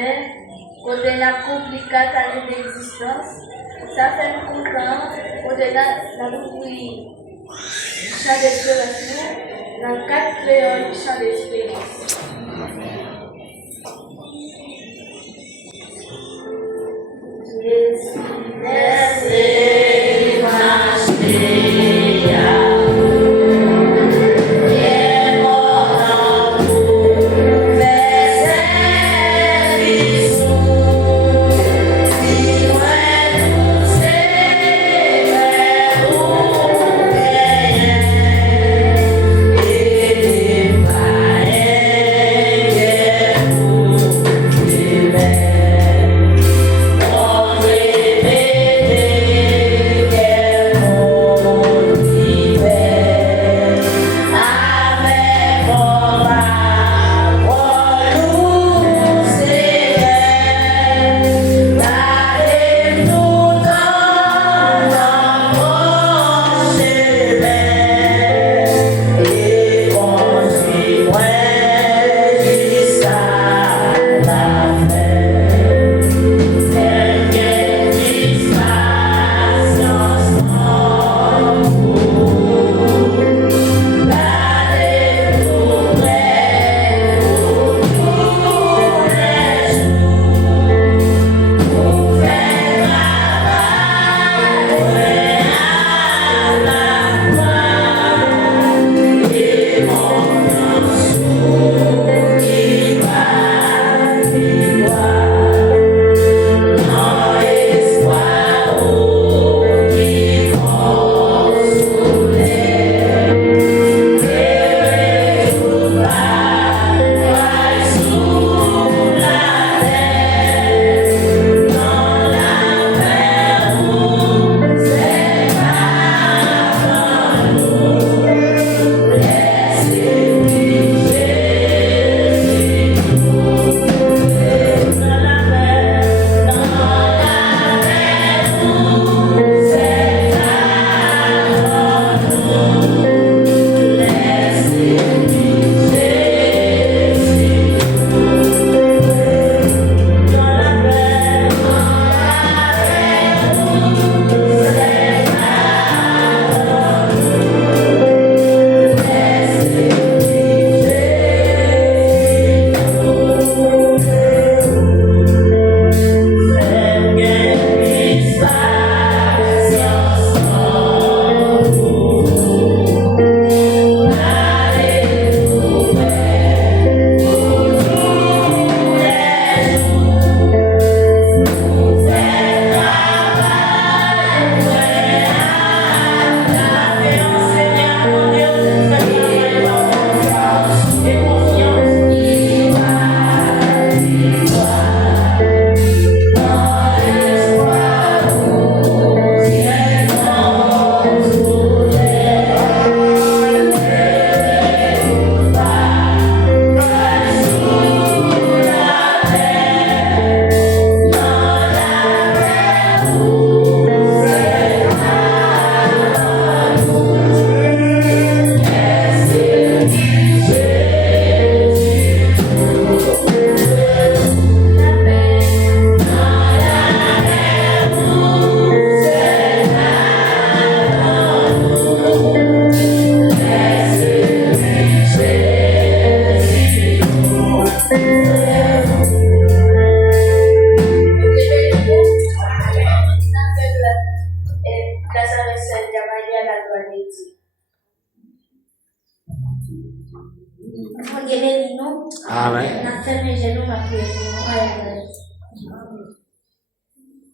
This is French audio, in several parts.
paix, côté la compliquée année d'existence, ça fait nous content, côté la oui, chant d'espérance, dans 4 créoles, chant d'espérance.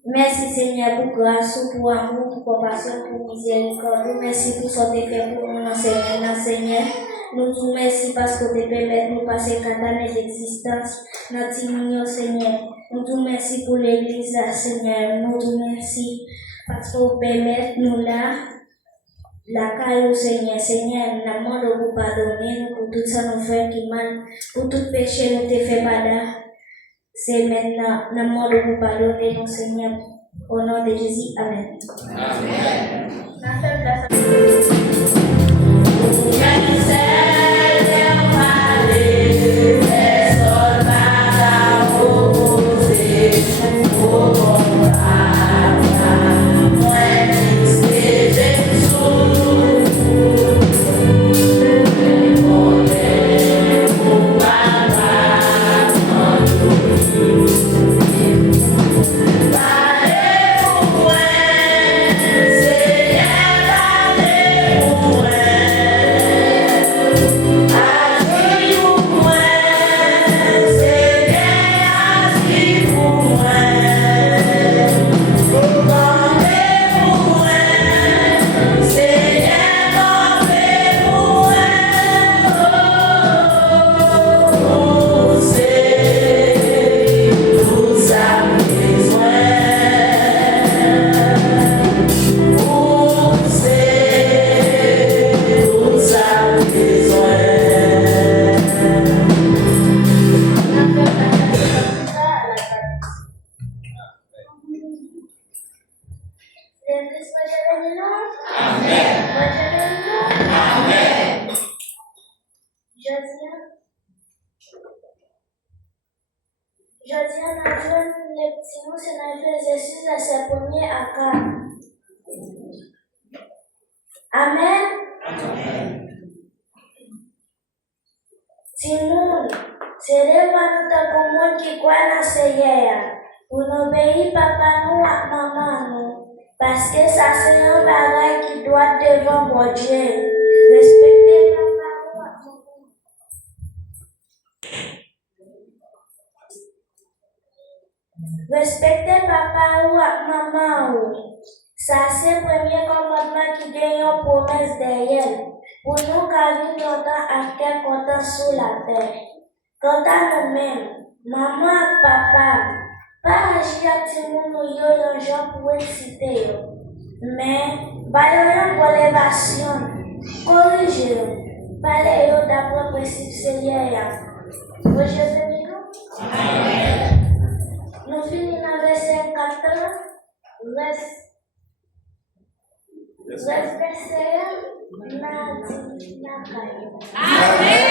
Merci Seigneur pour grâce, pour amour, pour compassion, pour miséricorde. Merci pour ce que tu fait pour nous enseigner, Seigneur. Nous te remercions parce que tu permets de nous passer 4 années d'existence. Notre mignon Seigneur. Nous te remercions pour l'église, Seigneur. Nous te remercions parce que vous permettez nous là. La caille au Seigneur, Seigneur, nous demandons pour pardonner nous pour tout ça nous fait qui mal, pour tout péché nous te fait pas. C'est maintenant, nous demandons pour pardonner nous, Seigneur, au nom de Jésus. Amen. Amen. Amen. Je dis à ma jeune les petits mots, c'est un exercice de ses premiers accords. Amen. Timoun, c'est les wanouta pour monde qui croit dans Seigneur. Pour nous obéir papa nous à maman nous. Parce que ça c'est un bagage qui doit devant mon Dieu. Respectez papa nous à maman. Respectez papa ou à maman ou. Ça c'est le premier commandement qui gagne une promesse derrière. Pour nous garder longtemps à quel content sur la terre. Quant à nous-mêmes, maman et papa, pas agir à tout le monde un genre pour exciter. Mais, balayons pour l'évasion, corrigez, balayons d'après le principe Seigneur. Vous avez nous? Nous finissons dans verset 4, verset Seigneur, n'a dit, n'a pas. Amen.